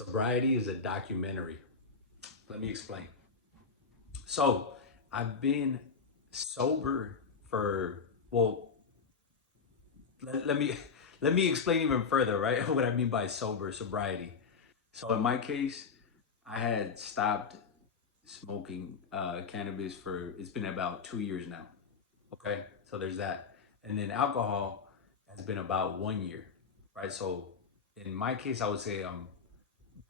Sobriety is a documentary. Let me explain. So, I've been sober for, well, let me let me explain even further, right? What I mean by sobriety. So in my case, I had stopped smoking cannabis for, it's been about 2 years now. Okay, so there's that, and then alcohol has been about 1 year, right? So in my case, I would say I'm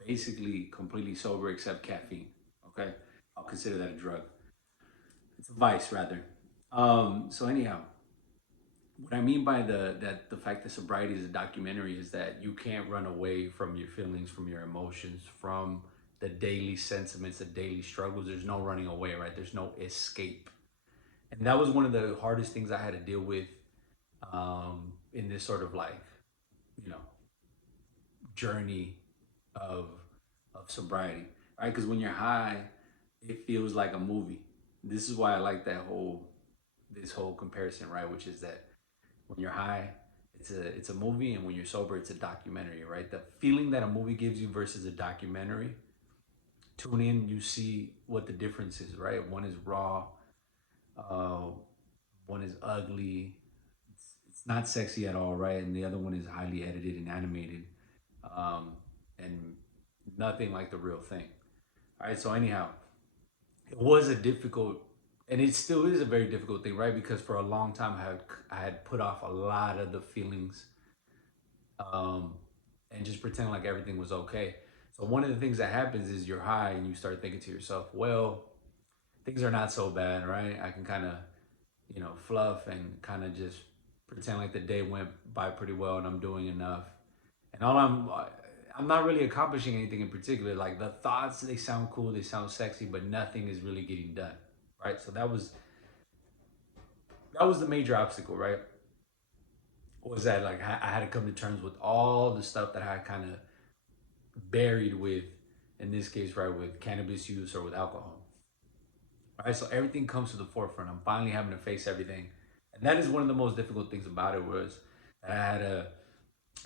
basically completely sober except caffeine. Okay, I'll consider that a drug. It's a vice rather. So anyhow, what I mean by the fact that sobriety is a documentary is that you can't run away from your feelings, from your emotions, from the daily sentiments, the daily struggles. There's no running away, right? There's no escape. And that was one of the hardest things I had to deal with in this sort of like, you know, journey of sobriety, right? Because when you're high, it feels like a movie. This is why I like this whole comparison, right? Which is that when you're high, it's a movie, and when you're sober, it's a documentary, right? The feeling that a movie gives you versus a documentary. Tune in, you see what the difference is, right? One is raw, uh, one is ugly. It's not sexy at all, right? And the other one is highly edited and animated, um, and nothing like the real thing. All right. So anyhow, it was a difficult, and it still is a very difficult thing, right? Because for a long time, I had put off a lot of the feelings, um, and just pretend like everything was okay. So one of the things that happens is you're high and you start thinking to yourself, well, things are not so bad, right? I can kind of, fluff and kind of just pretend like the day went by pretty well and I'm doing enough. And I'm not really accomplishing anything in particular. Like the thoughts, they sound cool, they sound sexy, but nothing is really getting done, right? So that was the major obstacle, right? Was that like I had to come to terms with all the stuff that I kind of buried with, in this case, right, with cannabis use or with alcohol, right? So everything comes to the forefront. I'm finally having to face everything, and that is one of the most difficult things about it was that I had to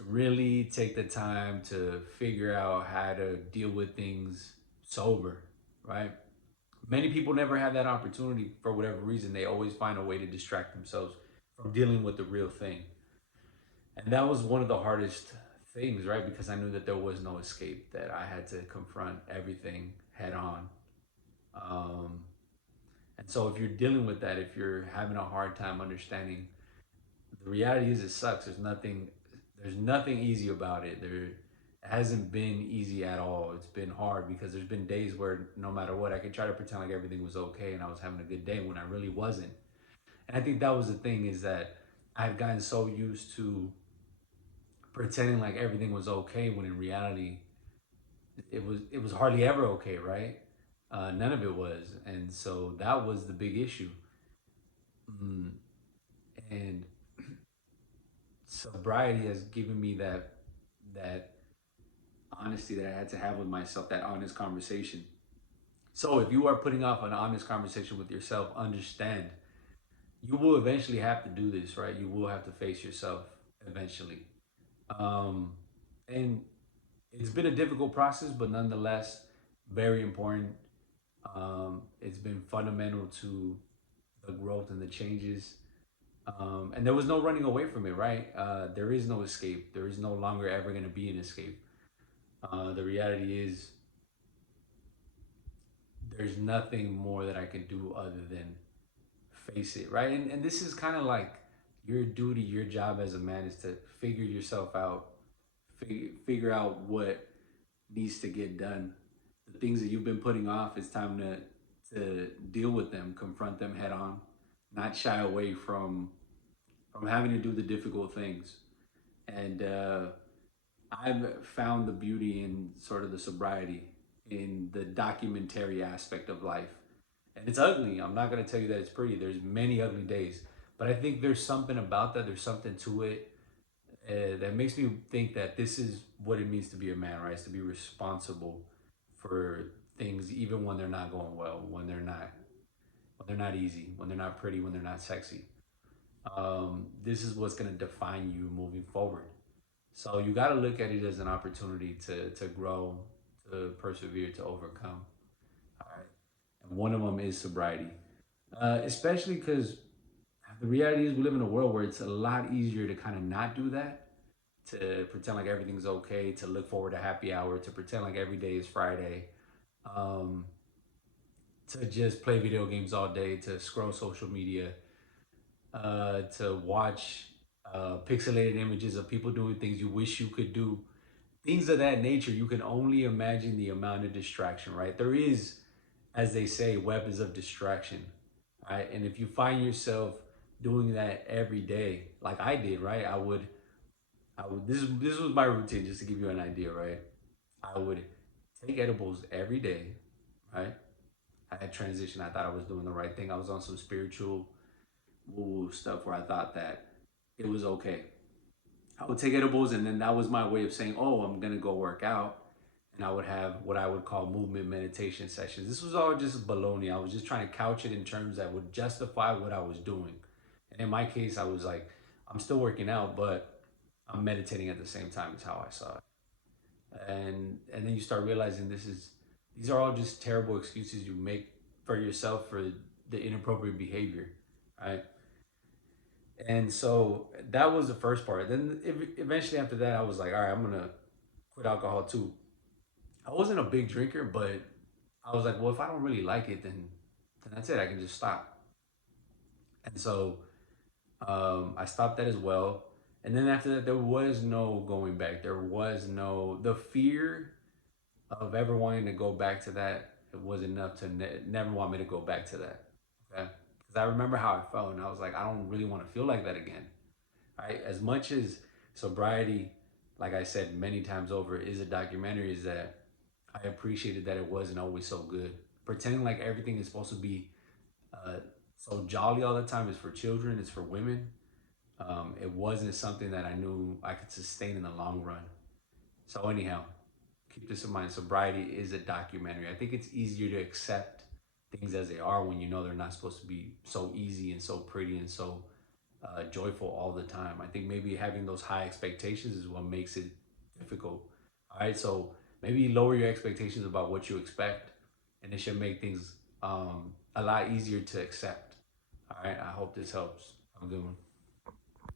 really take the time to figure out how to deal with things sober, right? Many people never have that opportunity for whatever reason. They always find a way to distract themselves from dealing with the real thing. And that was one of the hardest things, right? Because I knew that there was no escape, that I had to confront everything head on. Um, and so if you're dealing with that, if you're having a hard time understanding, the reality is it sucks. There's nothing easy about it. There hasn't been easy at all. It's been hard because there's been days where no matter what, I could try to pretend like everything was okay and I was having a good day when I really wasn't. And I think that was the thing, is that I had gotten so used to pretending like everything was okay when in reality it was hardly ever okay, right? None of it was, and so that was the big issue. Mm, and sobriety has given me that honesty that I had to have with myself, that honest conversation. So if you are putting off an honest conversation with yourself, understand you will eventually have to do this, right? You will have to face yourself eventually. Um, and it's been a difficult process, but nonetheless, very important. It's been fundamental to the growth and the changes. And there was no running away from it, right? There is no escape. There is no longer ever going to be an escape. The reality is, there's nothing more that I can do other than face it, right? And this is kind of like your duty, your job as a man is to figure yourself out, figure out what needs to get done. The things that you've been putting off, it's time to deal with them, confront them head on, not shy away from having to do the difficult things. And I've found the beauty in sort of the sobriety, in the documentary aspect of life. And it's ugly. I'm not gonna tell you that it's pretty. There's many ugly days, but I think there's something about that. There's something to it that makes me think that this is what it means to be a man, right? It's to be responsible for things, even when they're not going well, when they're not easy, when they're not pretty, when they're not sexy. This is what's gonna define you moving forward. So you got to look at it as an opportunity to grow, to persevere, to overcome. All right. And one of them is sobriety, especially because the reality is we live in a world where it's a lot easier to kind of not do that, to pretend like everything's okay, to look forward to happy hour, to pretend like every day is Friday, um, to just play video games all day, to scroll social media, to watch pixelated images of people doing things you wish you could do, things of that nature. You can only imagine the amount of distraction, right? There is, as they say, weapons of distraction, right? And if you find yourself doing that every day, like I did, right? I would. This was my routine, just to give you an idea, right? I would take edibles every day, right? I had transition. I thought I was doing the right thing. I was on some spiritual woo stuff where I thought that it was okay. I would take edibles, and then that was my way of saying, "Oh, I'm gonna go work out." And I would have what I would call movement meditation sessions. This was all just baloney. I was just trying to couch it in terms that would justify what I was doing. And in my case, I was like, I'm still working out, but I'm meditating at the same time. Is how I saw it. And then you start realizing these are all just terrible excuses you make for yourself for the inappropriate behavior, right? And so that was the first part. Then eventually after that, I was like, all right, I'm gonna quit alcohol too. I wasn't a big drinker, but I was like, well, if I don't really like it, then that's it. I can just stop. And so I stopped that as well. And then after that, there was no going back. There was no the fear of ever wanting to go back to that. It was enough to never want me to go back to that. Okay, because I remember how I felt, and I was like, I don't really want to feel like that again. Right? As much as sobriety, like I said many times over, is a documentary, is that I appreciated that it wasn't always so good. Pretending like everything is supposed to be uh, so jolly all the time is for children, it's for women. It wasn't something that I knew I could sustain in the long run. So, anyhow, keep this in mind. Sobriety is a documentary. I think it's easier to accept things as they are when you know they're not supposed to be so easy and so pretty and so joyful all the time. I think maybe having those high expectations is what makes it difficult. All right, so maybe lower your expectations about what you expect, and it should make things a lot easier to accept. All right, I hope this helps. Have a good one.